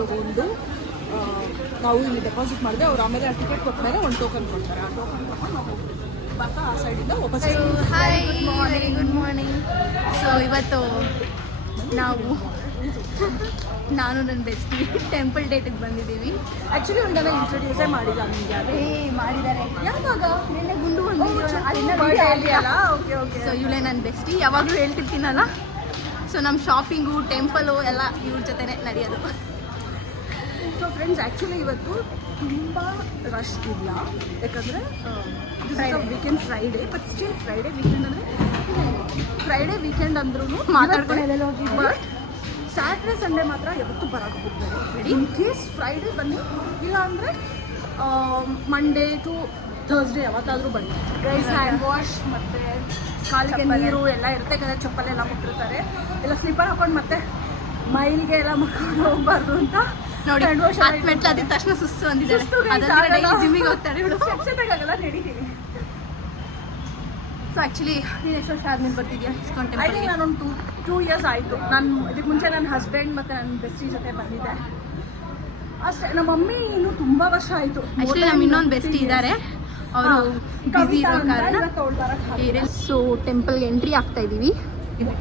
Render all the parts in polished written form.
ತೊಗೊಂಡು ನಾವು ಇಲ್ಲಿ ಡೆಪಾಸಿಟ್ ಮಾಡಿದೆ. ಅವ್ರು ಆಮೇಲೆ ಆ ಟಿಕೆಟ್ ಕೊಟ್ಟಮೇಲೆ ಒಂದು ಟೋಕನ್ ಕೊಡ್ತಾರೆ. ಆ ಟೋಕನ್ ಕೊಟ್ಟು ನಾವು ಬರ್ತಾ ಆ ಸೈಡಿಂದ ವಾಪಸ್. Hi, very good morning. So ಇವತ್ತು ನಾನು ನನ್ನ ಬೆಸ್ಟಿ ಟೆಂಪಲ್ ಡೇಟಿಗೆ ಬಂದಿದ್ದೀವಿ. ಆ್ಯಕ್ಚುಲಿ ಒಂದೆಲ್ಲ ಇಂಟ್ರೊಡ್ಯೂಸೇ ಮಾಡಿಲ್ಲ ನಿಮಗೆ. ಮಾಡಿದ್ದಾರೆ ಯಾವಾಗ ನಿನ್ನೆ ಗುಂಡು ಅಲ್ಲ. Okay okay. ಸೊ ಇವಳೇ ನನ್ನ ಬೆಸ್ಟಿ, ಯಾವಾಗಲೂ ಹೇಳ್ತಿರ್ತೀನಲ್ಲ. ಸೊ ನಮ್ಮ ಶಾಪಿಂಗು ಟೆಂಪಲು ಎಲ್ಲ ಇವ್ರ ಜೊತೆನೇ ನಡೆಯೋದು. ಸೊ ಫ್ರೆಂಡ್ಸ್, ಆ್ಯಕ್ಚುಲಿ ಇವತ್ತು ತುಂಬ ರಶ್ ಇಲ್ಲ, ಯಾಕಂದರೆ weekend Friday. But still Friday weekend ಅಂದರೆ ಫ್ರೈಡೇ ವೀಕೆಂಡ್ ಅಂದ್ರೂ ಮಾತಾಡ್ಕೊಂಡು ಹೋಗಿ. ಬಟ್ ಸ್ಯಾಟರ್ಡೇ ಸಂಡೇ ಮಾತ್ರ ಯಾವತ್ತೂ ಬರೋಕ್ಕೆ ಹೋಗ್ತಾರೆ. ಇನ್ ಕೇಸ್ ಫ್ರೈಡೇ ಬನ್ನಿ, ಇಲ್ಲ ಅಂದರೆ ಮಂಡೇ ಟು ಥರ್ಸ್ಡೇ ಯಾವತ್ತಾದರೂ ಬನ್ನಿ. ಗೈಸ್, ಹ್ಯಾಂಡ್ ವಾಶ್ ಮತ್ತು ಕಾಲಿಗೆ ನೀರು ಎಲ್ಲ ಇರುತ್ತೆ, ಯಾಕಂದರೆ ಚಪ್ಪಲೆಲ್ಲ ಮುಟ್ಟಿರ್ತಾರೆ. ಎಲ್ಲ ಸ್ಲಿಪ್ಪರ್ ಹಾಕೊಂಡು ಮತ್ತೆ ಮೈಲ್ಗೆ ಎಲ್ಲ ಮಕ್ಕಳು ಹೋಗ್ಬಾರ್ದು ಅಂತ ನೋಡಿ. ಮೆಟ್ಲು ಅದಿದ ತಕ್ಷಣ ಸುಸ್ತು ಅಂದಿದ್ದಾರೆ. ಜಿಮ್ಮಿಗೆ ಹೋಗ್ತಾರೆ ಇವಳು. ಆಗಲ್ಲ, ನಡೀತೀವಿ. ಸೊ ಆ್ಯಕ್ಚುಲಿ ನೀನು ಎಷ್ಟು ವರ್ಷ ಆದ್ಮೇಲೆ ಬರ್ತಿದ್ಯಾ ಇಸ್ಕಾನ್ ಐ ಥಿಂಕ್ ನಾನೊಂದು ಟೂ ಇಯರ್ಸ್ ಆಯಿತು. ನಾನು ಇದಕ್ಕೆ ಮುಂಚೆ ನನ್ನ ಹಸ್ಬೆಂಡ್ ಮತ್ತು ನನ್ನ ಬೆಸ್ಟಿ ಜೊತೆ ಬಂದಿದ್ದೆ ಅಷ್ಟೇ. ನಮ್ಮ ಮಮ್ಮಿ ಇನ್ನೂ ತುಂಬ ವರ್ಷ ಆಯಿತು. ಆ್ಯಕ್ಚುಲಿ ನಮ್ಮ ಇನ್ನೊಂದು ಬೆಸ್ಟಿ ಇದ್ದಾರೆ, ಅವರು ಬ್ಯುಸಿ ಇರೋ ಕಾರಣ. ಸೊ ಟೆಂಪಲ್ಗೆ ಎಂಟ್ರಿ ಆಗ್ತಾ ಇದ್ದೀವಿ.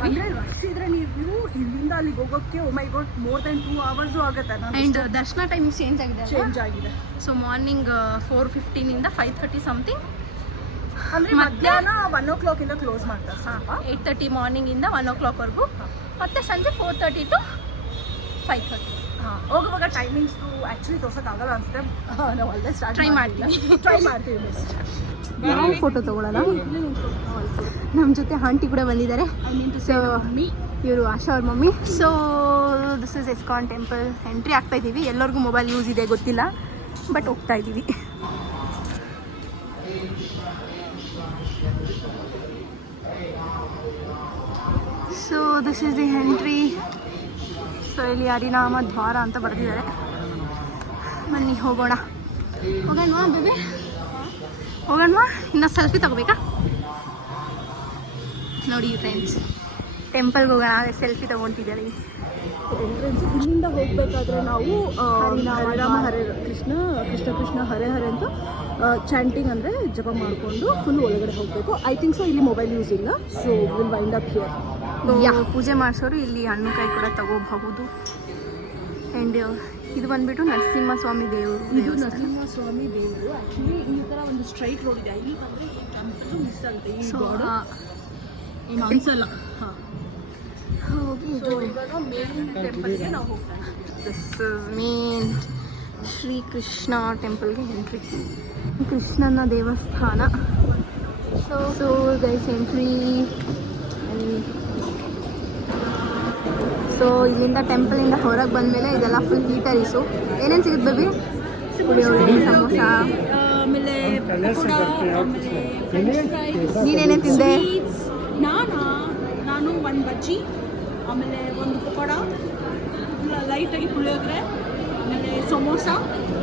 ಅಂದರೆ ರಶ್ ಇದ್ರೆ ನೀವು ಇಲ್ಲಿಂದ ಅಲ್ಲಿಗೆ ಹೋಗೋಕ್ಕೆ ಮೈ ಗಾಡ್ ಮೋರ್ ದೆನ್ 2 hours ಆಗುತ್ತೆ. ಆ್ಯಂಡ್ ದರ್ಶನ ಟೈಮಿಂಗ್ ಚೇಂಜ್ ಆಗಿದೆ. So morning 4:15 5:30 something. ಅಂದರೆ ಮಧ್ಯಾಹ್ನ 1 o'clock ಕ್ಲೋಸ್ ಮಾಡ್ತಾರೆ. 8:30 ಮಾರ್ನಿಂಗಿಂದ 1 o'clock ಮತ್ತೆ ಸಂಜೆ 4:30 to 5:30. ಹೋಗುವಾಗ ಟೈಮಿಂಗ್ಸ್ದು ಆ್ಯಕ್ಚುಲಿ ತೋರ್ಸೋಕ್ಕಾಗಲ್ಲ ಅನಿಸುತ್ತೆ. ನಾವು ಅಲ್ಲೇ ಟ್ರೈ ಮಾಡ್ತೀವಿ ಬೆಸ್ಟ್. ನಾವು ಫೋಟೋ ತೊಗೊಳ್ಳೋಣ. ನಮ್ಮ ಜೊತೆ ಆಂಟಿ ಕೂಡ ಬಂದಿದ್ದಾರೆ. ಸೊ ಇವರು ಆಶಾ ಅವ್ರ mummy. So this is ISKCON temple. Entry ಆಗ್ತಾ ಇದ್ದೀವಿ. ಎಲ್ಲರಿಗೂ ಮೊಬೈಲ್ ಯೂಸ್ ಇದೆ ಗೊತ್ತಿಲ್ಲ, ಬಟ್ ಹೋಗ್ತಾ ಇದ್ದೀವಿ. So this is the entry. So ಇಲ್ಲಿ ಹರಿನಾಮ ದ್ವಾರ ಅಂತ ಬರೆದಿದ್ದಾರೆ. ಬನ್ನಿ ಹೋಗೋಣ. ಹೋಗೋಣವಾ ಬೇಬಿ? ಹೋಗೋಣವಾ? ಇನ್ನು ಸೆಲ್ಫಿ ತಗೋಬೇಕಾ? ನೋಡಿ ಫ್ರೆಂಡ್ಸ್, ಟೆಂಪಲ್ಗೆ ಹೋಗೋಣ, ಸೆಲ್ಫಿ ತೊಗೊತಿದ್ದಾರೆ. ಇಲ್ಲಿಂದ ಹೋಗಬೇಕಾದ್ರೆ ನಾವು ಹರಿನಾಮ ಹರೇ ಕೃಷ್ಣ ಕೃಷ್ಣ ಕೃಷ್ಣ ಹರೇ ಹರೇ ಅಂತ ಚಾಂಟಿಂಗ್ ಅಂದರೆ ಜಪ ಮಾಡಿಕೊಂಡು ಫುಲ್ ಒಳಗಡೆ ಹೋಗಬೇಕು. ಐ ಥಿಂಕ್ ಸೊ ಇಲ್ಲಿ ಮೊಬೈಲ್ ಯೂಸ್ ಇಲ್ಲ. So will wind up here. ಪೂಜೆ ಮಾಡಿಸೋರು ಇಲ್ಲಿ ಹಣ್ಣು ಕಾಯಿ ಕೂಡ ತಗೋಬಹುದು. ಆ್ಯಂಡ್ ಇದು ಬಂದುಬಿಟ್ಟು ನರಸಿಂಹಸ್ವಾಮಿ ದೇವರು. ಇದು ನರಸಿಂಹಸ್ವಾಮಿ ದೇವರು. ಆ್ಯಕ್ಚುಲಿ ಈ ಥರ ಒಂದು ಸ್ಟ್ರೈಟ್ ರೋಡ್ ಇದೆ. ಇಲ್ಲಿ ಬಂದರೆ ಈ ಟೆಂಪಲ್ ಮಿಸ್ ಆಗುತ್ತೆ. ಈ ರೋಡ್ ಅನ್ಸಲ್ಲ. ಇವಾಗ ಮೇನ್ ಟೆಂಪಲ್ಗೆ ನಾವು ಹೋಗ್ತಾ ಇದ್ದೀವಿ. This is main Shri Krishna ಟೆಂಪಲ್ಗೆ ಎಂಟ್ರಿ. ಕೃಷ್ಣನ ದೇವಸ್ಥಾನ. So guys entry. ಸೊ ಇಲ್ಲಿಂದ ಟೆಂಪಲಿಂದ ಹೊರಗೆ ಬಂದಮೇಲೆ ಇದೆಲ್ಲ ಫುಲ್ ಹೀಟರೀಸು. ಏನೇನು ಸಿಗುತ್ತೆ ಬೇಬಿ? ಪುಳಿಯೋಗರೆ, ಸಮೋಸ, ಆಮೇಲೆ ನೀನೇನೇನು ತಿಂದೆ? ನಾನು ಒಂದು ಬಜ್ಜಿ, ಆಮೇಲೆ ಒಂದು ಪಕೋಡ, ಲೈಟಾಗಿ ಪುಳಿಯೋಗರೆ, ಆಮೇಲೆ ಸಮೋಸ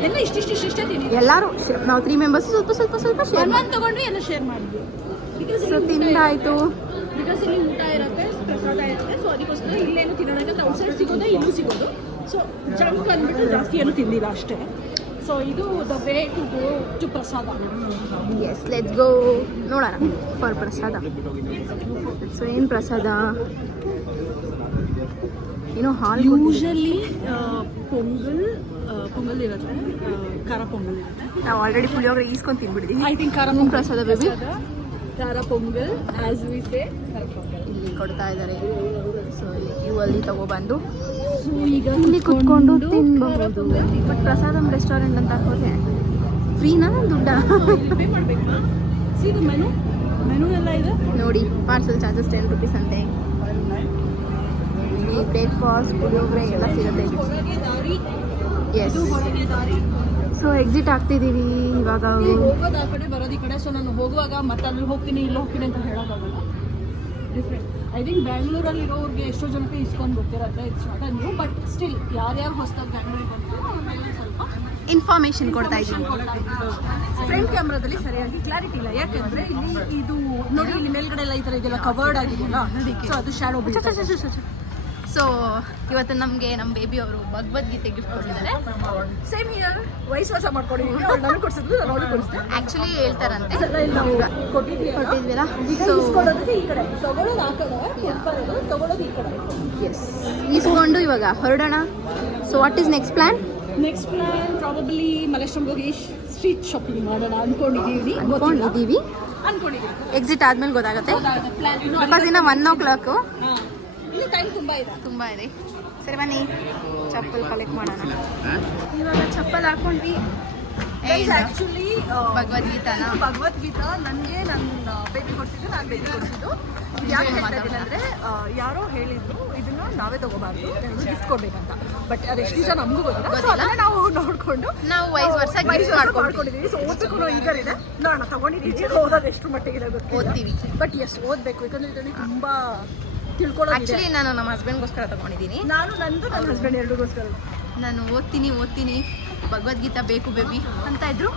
ಎಲ್ಲ ಇಷ್ಟಿಷ್ಟೇ ತಿಂದಿದ್ವಿ. ಎಲ್ಲರೂ ನಾವು 3 ಮೆಂಬರ್ಸ್ ಸ್ವಲ್ಪ ಶೇರ್ ತಗೊಂಡ್ವಿ, ಎಲ್ಲ ಶೇರ್ ಮಾಡಿದ್ವಿ. ಸೊ ತಿಂದಾಯಿತು. ಬಿಕಾಸ್ ಇಲ್ಲಿ ಊಟ ಇರುತ್ತೆ, ಪ್ರಸಾದ ಇರುತ್ತೆ. ಸೊ ಅದಕ್ಕೋಸ್ಕರ ಇಲ್ಲೇನು ತಿನ್ನೋಣ, ಯಾಕಂದ್ರೆ ಔಟ್ಸೈಡ್ ಸಿಗೋದು ಇಲ್ಲೂ ಸಿಗೋದು. ಸೊ ಜಂಕ್ ಅಂದ್ಬಿಟ್ಟು ಜಾಸ್ತಿ ಏನು ತಿಂದಿಲ್ಲ ಅಷ್ಟೇ. ಸೊ ಇದು the way to go to prasada. Yes, let's go ನೋಡೋಣ ಫಾರ್ ಪ್ರಸಾದ. ಸೊ ಏನು ಪ್ರಸಾದ? ಏನೋ ಹಾಲು. ಯೂಶಲಿ ಪೊಂಗಲ್ ಇರುತ್ತೆ, ಖಾರ ಪೊಂಗಲ್ ಇರುತ್ತೆ. ನಾವು ಆಲ್ರೆಡಿ ಪುಳಿಯೋಗರೆ ಈಸ್ಕೊಂಡು ತಿನ್ಬಿಟ್ಟಿದ್ದೀವಿ. ಐ ಥಿಂಕ್ ಖಾರ ಪ್ರಸಾದ ಬೇಬಿ. ಖಾರ ಪೊಂಗಲ್ ಆಸ್ ವಿ ಸೇ ಇಲ್ಲಿ ಕೊಡ್ತಾ ಇದ್ದಾರೆ. ಸೊ ನೀವು ಅಲ್ಲಿ ತಗೊಬಂದು ಈಗ ಇಲ್ಲಿ ಕುತ್ಕೊಂಡು ತಿನ್ಬಹುದು. ಬಟ್ ಪ್ರಸಾದಂ ರೆಸ್ಟೋರೆಂಟ್ ಅಂತ ಹೋದ್ರೆ ಫ್ರೀನಾ ದುಡ್ಡಾ? ಪೇ ಮಾಡಬೇಕಾ? ಇದು ಮೆನು ಎಲ್ಲ ಇದೆ ನೋಡಿ. ಪಾರ್ಸಲ್ ಚಾರ್ಜಸ್ 10 rupees ಅಂತೆ. ಇಲ್ಲಿ ಬ್ರೇಕ್ಫಾಸ್ಟ್, ಪುಳಿಯೋಗರೆ ಎಲ್ಲ ಸಿಗುತ್ತೆ. ಎಸ್. ಸೊ ಎಕ್ಸಿಟ್ ಆಗ್ತಿದ್ದೀವಿ ಇವಾಗ. ಹೋಗೋದು ಆ ಕಡೆ, ಬರೋದು ಈ ಕಡೆ. ಸೊ ನಾನು ಹೋಗುವಾಗ ಮತ್ತೆ ಅಲ್ಲಿ ಹೋಗ್ತೀನಿ ಇಲ್ಲಿ ಹೋಗ್ತೀನಿ ಅಂತ ಹೇಳೋಕ್ಕಾಗಲ್ಲ. ಡಿಫ್ರೆಂಟ್. ಐ ಥಿಂಕ್ ಬ್ಯಾಂಗ್ಳೂರಲ್ಲಿ ಇರೋರಿಗೆ ಎಷ್ಟೋ ಜನಕ್ಕೆ ಇಸ್ಕೊಂಡು ಗೊತ್ತಿರುತ್ತೆ. It's not a new, but still ಯಾರ್ಯಾರು ಹೊಸದಾಗಿ ಬ್ಯಾಂಗ್ಳೂರಿಗೆ ಬರ್ತಾರೋ ಅವರೆಲ್ಲ ಸ್ವಲ್ಪ ಇನ್ಫಾರ್ಮೇಷನ್ ಕೊಡ್ತಾ ಇದ್ದೀನಿ. ಫ್ರಂಟ್ ಕ್ಯಾಮ್ರಾದಲ್ಲಿ ಸರಿಯಾಗಿ ಕ್ಲಾರಿಟಿ ಇಲ್ಲ, ಯಾಕಂದರೆ ಇಲ್ಲಿ ಇದು ನೋಡಿ, ಇಲ್ಲಿ ಮೇಲ್ಗಡೆ ಎಲ್ಲ ಈ ಥರ ಇದೆಲ್ಲ ಕವರ್ಡ್ ಆಗಿದೆಯಲ್ಲ, ಸೊ ಅದು ಶ್ಯಾಡೋ ಬೀಳ್ತಾ ಇದೆ. ಸೊ ಇವತ್ತು ನಮಗೆ ನಮ್ಮ ಬೇಬಿ ಅವರು ಭಗವದ್ಗೀತೆ ಗಿಫ್ಟ್ ಕೊಟ್ಟಿದ್ದಾರೆ. ಸೇಮ್ ಹಿಯರ್ ವಯಸ್ ವಾಸ ಮಾಡ್ಕೊಂಡಿದ್ದೀವಿ. ಅವ್ಳು ನನಗೆ ಕೊಡ್ಸಿದ್ಲು, ನಾನು ಅವಳು ಕೊಡಿಸಿದೆ. ಆ್ಯಕ್ಚುಲಿ ಹೇಳ್ತಾರಂತೆ ನಾವು ಕೊಟ್ಟಿದ್ದೀರಾ. ಸೊ ಇಸ್ಕೊಳ್ಳೋದಕ್ಕೆ ಈ ಕಡೆ, ತಗೊಳ್ಳೋದು ಆ ಕಡೆ, ಕೊಡ್ಕೊಳ್ಳೋದು, ತಗೊಳ್ಳೋದು ಈ ಕಡೆ. ಎಸ್, ಇಸ್ಕೊಂಡು ಇವಾಗ ಹೊರಡೋಣ. So what is next plan? Next plan probably Malleshwaram ಹೋಗಿ ಸ್ಟ್ರೀಟ್ ಶಾಪಿಂಗ್ ಮಾಡೋಣ ಅನ್ಕೊಂಡಿದ್ದೀವಿ. ಎಕ್ಸಿಟ್ ಆದ್ಮೇಲೆ ಗೊತ್ತಾಗುತ್ತೆ. ಪ್ಲಾನ್ ಬಿಕಾಸ್ ಇನ್ನು 1 o'clock ಇಲ್ಲಿ ಟೈಮ್ ತುಂಬಾ ಇದೆ. ಸರಿ ಬನ್ನಿ ಚಪ್ಪಲ್ ಕಲೆಕ್ಟ್ ಮಾಡೋಣ. ಇವಾಗ ಚಪ್ಪಲ್ ಹಾಕೊಂಡ್ವಿ. ಆಕ್ಚುಲಿ ಭಗವದ್ಗೀತಾ ನನಗೆ ನನ್ನ ಬೇಬಿ ಕೊಡ್ಸಿದ್ದು, ನಾನು ಬೇಬಿ ಕೊಡ್ಸಿದ್ದು. ಯಾಕೆ ಹೇಳ್ತಾ ಇದ್ದೀನಿ ಅಂದರೆ, ಯಾರೋ ಹೇಳಿದ್ರು ಇದನ್ನ ನಾವೇ ತಗೋಬಾರ್ದು, ಗಿಫ್ಟ್ ಕೊಡ್ಬೇಕಂತ. ಬಟ್ ಅದು ಎಷ್ಟು ನಿಜ ನಮಗೂ ಗೊತ್ತಿಲ್ಲ. ನಾವು ನೋಡಿಕೊಂಡು ನಾವು ವಯಸ್ಸು ವರ್ಷ ಮಾಡ್ಕೊಂಡಿದ್ದೀವಿ. ಸೊ ಓದಕ್ಕೂ ಈಗರ್ ಇದೆ. ನೋಡೋಣ, ತಗೊಂಡಿದ್ದೀವಿ. ಓದೋದು ಎಷ್ಟು ಮಟ್ಟಿಗೆ ಓದ್ತೀವಿ. ಬಟ್ ಎಸ್ ಓದಬೇಕು, ಯಾಕಂದ್ರೆ ಇದರಲ್ಲಿ ತುಂಬ ತಿಳ್ಕೊಳ್ಳೋದು. ಆ್ಯಕ್ಚುಲಿ ನಾನು ನಮ್ಮ ಹಸ್ಬೆಂಡ್ಗೋಸ್ಕರ ತಗೊಂಡಿದ್ದೀನಿ. ನಾನು ನಂದು ನನ್ನ ಹಸ್ಬೆಂಡ್ ಎರಡೂಗೋಸ್ಕರ. ನಾನು ಓದ್ತೀನಿ ಭಗವದ್ಗೀತಾ ಬೇಕು ಬೇಬಿ ಅಂತ ಇದ್ರು.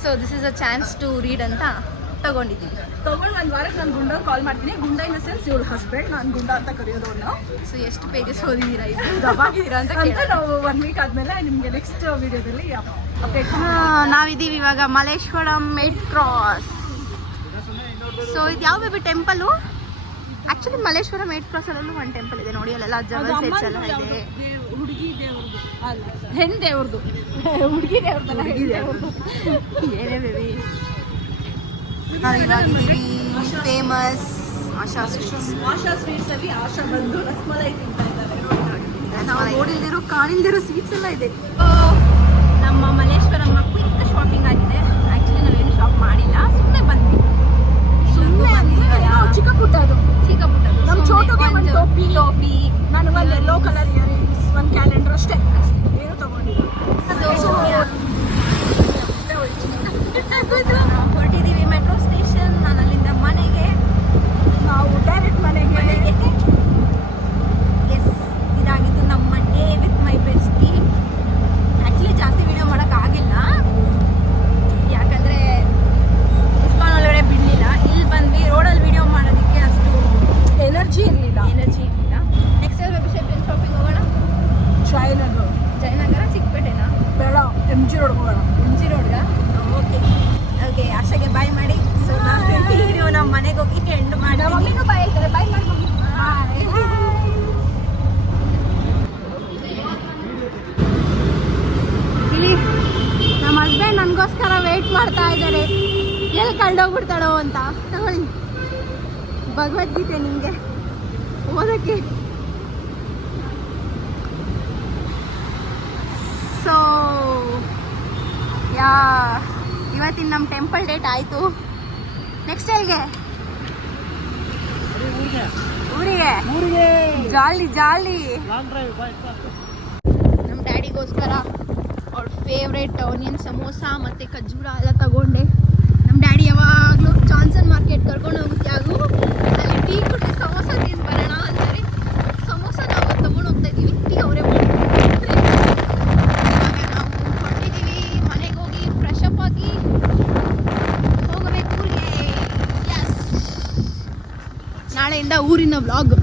So this is a chance to read ಅಂತ ತಗೊಂಡಿದ್ದೀನಿ. ತಗೊಂಡು 1 ವಾರಕ್ಕೆ ನಾನು ಗುಂಡ ಕಾಲ್ ಮಾಡ್ತೀನಿ. ಗುಂಡ ಇನ್ ದ ಸೆನ್ಸ್ ಇವಳು ಹಸ್ಬೆಂಡ್, ನಾನು ಗುಂಡ ಅಂತ ಕರೆಯೋದು ಅವನ್ನ. ಸೊ ಎಷ್ಟು ಪೇಜಸ್ ಓದಿದ್ದೀರಾ, ದಬಾಗಿದ್ದೀರಾ ಅಂತ ನಾವು 1 ವೀಕ್ ಆದಮೇಲೆ ನಿಮಗೆ ನೆಕ್ಸ್ಟ್ ವಿಡಿಯೋದಲ್ಲಿ ಅಪ್ಡೇಟ್. ನಾವಿದ್ದೀವಿ ಇವಾಗ ಮಲ್ಲೇಶ್ವರಂ ಮೇಡ್ ಕ್ರಾಸ್. ಸೊ ಇದು ಯಾವ ಬೇಬಿ ಟೆಂಪಲು? ಆ್ಯಕ್ಚುಲಿ ಮಲ್ಲೇಶ್ವರಂ ಮೇಡ್ ಕ್ರಾಸಲ್ಲೂ ಒಂದು ಟೆಂಪಲ್ ಇದೆ ನೋಡಿ, ಅಲ್ಲೆಲ್ಲ ಜಗಲ್ ಸೆಟ್ಸ್ ಎಲ್ಲ ಇದೆ. ಹುಡುಗಿ ದೇವ್ರದ್ದು ಅಲ್ಲ, ಹೆಣ್ಣು ದೇವ್ರದ್ದು. ಹುಡುಗಿ ದೇವ್ರದ್ದಲ್ಲ, ದೇವ್ರದ್ದು. ಏನೇ ಬೇಬಿ. ನಾವು ಇವಾಗಿದ್ದೀವಿ ಫೇಮಸ್ ಆಶಾ ಸ್ವೀಟ್ಸ್. ಆಶಾ ಸ್ವೀಟ್ಸ್ ಅಲ್ಲಿ ಆಶಾ ಬಂದು ರಸಮಲೈ ತಿಂತಾ ಇದ್ದಾರೆ. ನಾವು ನೋಡಿಲ್ದಿರೋ ಕಾಣಿಲ್ದಿರೋ ಸ್ವೀಟ್ಸ್ ಎಲ್ಲ ಇದೆ. ನಮ್ಮ ಮಲ್ಲೇಶ್ವರಂ ಕ್ವಿಕ್ ಶಾಪಿಂಗ್ ಆಗಿದೆ. ಆ್ಯಕ್ಚುಲಿ ನಾವೇನು ಶಾಪ್ ಮಾಡಿಲ್ಲ, ಸುಮ್ಮನೆ ಬಂದ್ವಿ. ಚಿಕ್ಕ ಪುಟ್ಟ ಅದು ನಮ್ಮ ಚೋಟುಗೆ ಒಂದು ಟೋಪಿ, ನನಗೆ ಒಂದು ಯೆಲ್ಲೋ ಕಲರ್ ಇಯರಿಂಗ್ಸ್, ಒಂದು ಕ್ಯಾಲೆಂಡರ್ ಅಷ್ಟೇ, ಏನು ತಗೊಂಡಿಲ್ಲ. ಹೊರಟಿದ್ದೀವಿ ಮೆಟ್ರೋ ಸ್ಟೇಷನ್. ನಾನು ಅಲ್ಲಿಂದ ಮನೆಗೆ, ನಾವು ಡೈರೆಕ್ಟ್ ಮನೆಗೆ. ಎಸ್, ಇದಾಗಿದ್ದು ನಮ್ಮ day with my bestie. Actually ಜಾಸ್ತಿ ವಿಡಿಯೋ ಮಾಡೋಕ್ಕಾಗಿಲ್ಲ, ಯಾಕಂದರೆ ಇಸ್ಕಾನ್ ಒಳಗಡೆ ಬಿಡಲಿಲ್ಲ. ಇಲ್ಲಿ ಬಂದ್ವಿ, ರೋಡಲ್ಲಿ ವಿಡಿಯೋ ಮಾಡೋದಕ್ಕೆ ಅಷ್ಟು ಎನರ್ಜಿ ಇರಲಿಲ್ಲ. ನೆಕ್ಸ್ಟ್ ಬೇಬಿ ಶಾಪಿಂಗ್ ಹೋಗೋಣ. ಜಯನಗರ ಚಿಕ್ಕಪೇಟೆನಾ? ಬೇಡ, MG ರೋಡ್ ಹೋಗೋಣ. MG ರೋಡ್ಗ? ಓಕೆ, ಆಶಾಗೆ ಬಾಯ್ ಮಾಡಿ. ಸೊ ನಾನು ವಿಡಿಯೋ ನಮ್ಮ ಮನೆಗೆ ಹೋಗಿ ಎಂಡ್ ಮಾಡಿ. ಬಾಯ್ ಹೇಳ್ತಾರೆ, ಬಾಯ್ ಮಾಡಿ. ಇಲ್ಲಿ ನಮ್ಮ ಹಸ್ಬೆಂಡ್ ನನಗೋಸ್ಕರ ವೆಯ್ಟ್ ಮಾಡ್ತಾ ಇದ್ದಾರೆ, ಎಲ್ಲಿ ಕಳ್ದೋಗ್ಬಿಡ್ತಾಳೋ ಅಂತ. ತಗೊಳ್ಳಿ ಭಗವದ್ಗೀತೆ ನಿಮಗೆ ಓದಕ್ಕೆ. ಸೊ ಇವತ್ತಿನ ನಮ್ಮ ಟೆಂಪಲ್ ಡೇಟ್ ಆಯಿತು. ನೆಕ್ಸ್ಟ್ ಎಲ್ಲಿಗೆ? ಊರಿಗೆ. ಜಾಲಿ. ನಮ್ಮ ಡ್ಯಾಡಿಗೋಸ್ಕರ ಅವ್ರ ಫೇವ್ರೇಟ್ ಆನಿಯನ್ ಸಮೋಸ ಮತ್ತು ಖಜೂರ ಎಲ್ಲ ತಗೊಂಡೆ. ನಮ್ಮ ಡ್ಯಾಡಿ ಯಾವಾಗಲೂ ಜಾನ್ಸನ್ ಮಾರ್ಕೆಟ್ ಕರ್ಕೊಂಡು ಹೋಗುತ್ತೆ, ಆಗು ಅಲ್ಲಿ ಟೀ ಕುಡಿದು ಸಮೋಸ ತಿಂದು ಬರೋಣ ಅಂತಾರೆ. ಸಮೋಸ ನಾವು ತಗೊಂಡು ಹೋಗ್ತಾ ಇದ್ದೀವಿ, ಟೀ ಅವರೇ ಮಾಡ್ತಾರೆ. ಇವಾಗ ನಾವು ಹೊರಟಿದ್ದೀವಿ, ಮನೆಗೆ ಹೋಗಿ ಫ್ರೆಶ್ ಅಪ್ ಆಗಿ ಹೋಗಬೇಕು ಊರಿಗೆ. ಎಸ್, ನಾಳೆಯಿಂದ ಊರಿನ ವ್ಲಾಗ್.